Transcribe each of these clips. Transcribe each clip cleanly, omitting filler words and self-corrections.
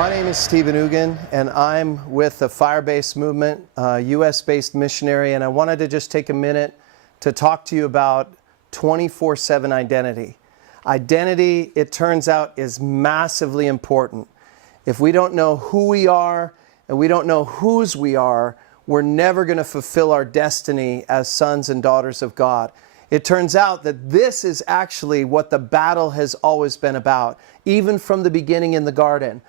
My name is Stephen Ugin, and I'm with the Firebase Movement, U.S.-based missionary, and I wanted to just take a minute to talk to you about 24/7 identity. Identity, it turns out, is massively important. If we don't know who we are and we don't know whose we are, we're never going to fulfill our destiny as sons and daughters of God. It turns out that this is actually what the battle has always been about, even from the beginning in the garden.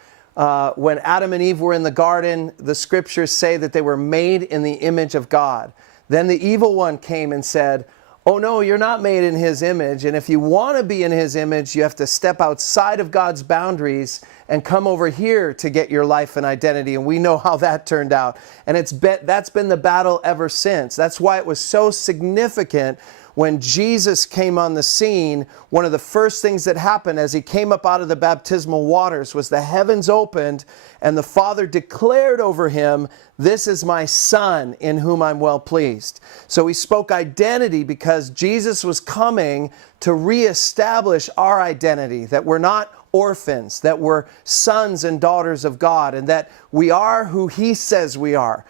When Adam and Eve were in the garden, the scriptures say that they were made in the image of God. Then the evil one came and said, oh no, you're not made in His image, and if you want to be in His image, you have to step outside of God's boundaries and come over here to get your life and identity. And we know how that turned out. And that's been the battle ever since. That's why it was so significant when Jesus came on the scene. One of the first things that happened as He came up out of the baptismal waters was the heavens opened and the Father declared over Him, this is my Son in whom I'm well pleased. So He spoke identity because Jesus was coming to reestablish our identity, that we're not orphans, that we're sons and daughters of God, and that we are who He says we are.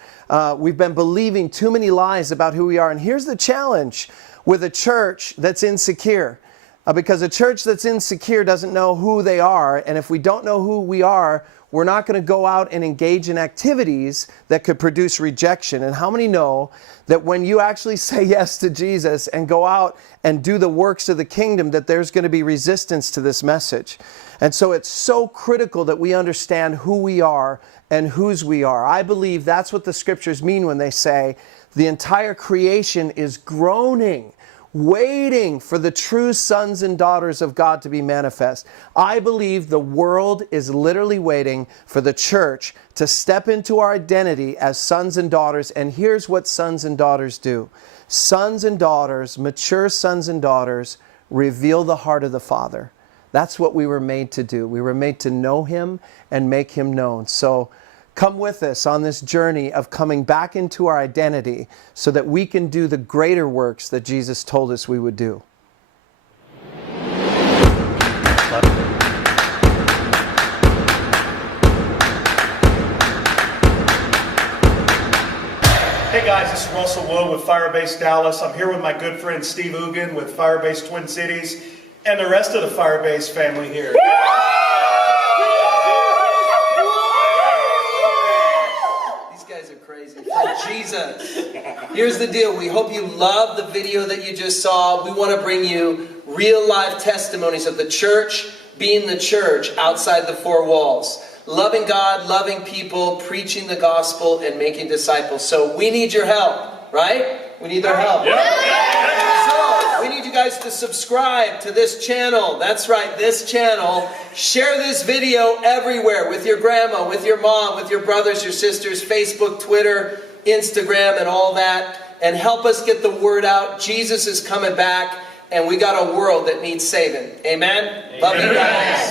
We've been believing too many lies about who we are. And here's the challenge with a church that's insecure. Because a church that's insecure doesn't know who they are, and if we don't know who we are, we're not going to go out and engage in activities that could produce rejection. And how many know that when you actually say yes to Jesus and go out and do the works of the kingdom, that there's going to be resistance to this message? And so it's so critical that we understand who we are and whose we are. I believe that's what the scriptures mean when they say the entire creation is groaning, waiting for the true sons and daughters of God to be manifest. I believe the world is literally waiting for the church to step into our identity as sons and daughters. And here's what sons and daughters do. Sons and daughters, mature sons and daughters, reveal the heart of the Father. That's what we were made to do. We were made to know Him and make Him known. So come with us on this journey of coming back into our identity so that we can do the greater works that Jesus told us we would do. Hey guys, this is Russell Wood with Firebase Dallas. I'm here with my good friend Steve Ugin with Firebase Twin Cities and the rest of the Firebase family here. For Jesus. Here's the deal. We hope you love the video that you just saw. We want to bring you real life testimonies of the church being the church outside the four walls. Loving God, loving people, preaching the gospel, and making disciples. So we need your help, right? We need their help. So we need you guys to subscribe to this channel. That's right, this channel. Share this video everywhere with your grandma, with your mom, with your brothers, your sisters, Facebook, Twitter, Instagram, and all that. And help us get the word out. Jesus is coming back, and we got a world that needs saving. Amen? Love you guys.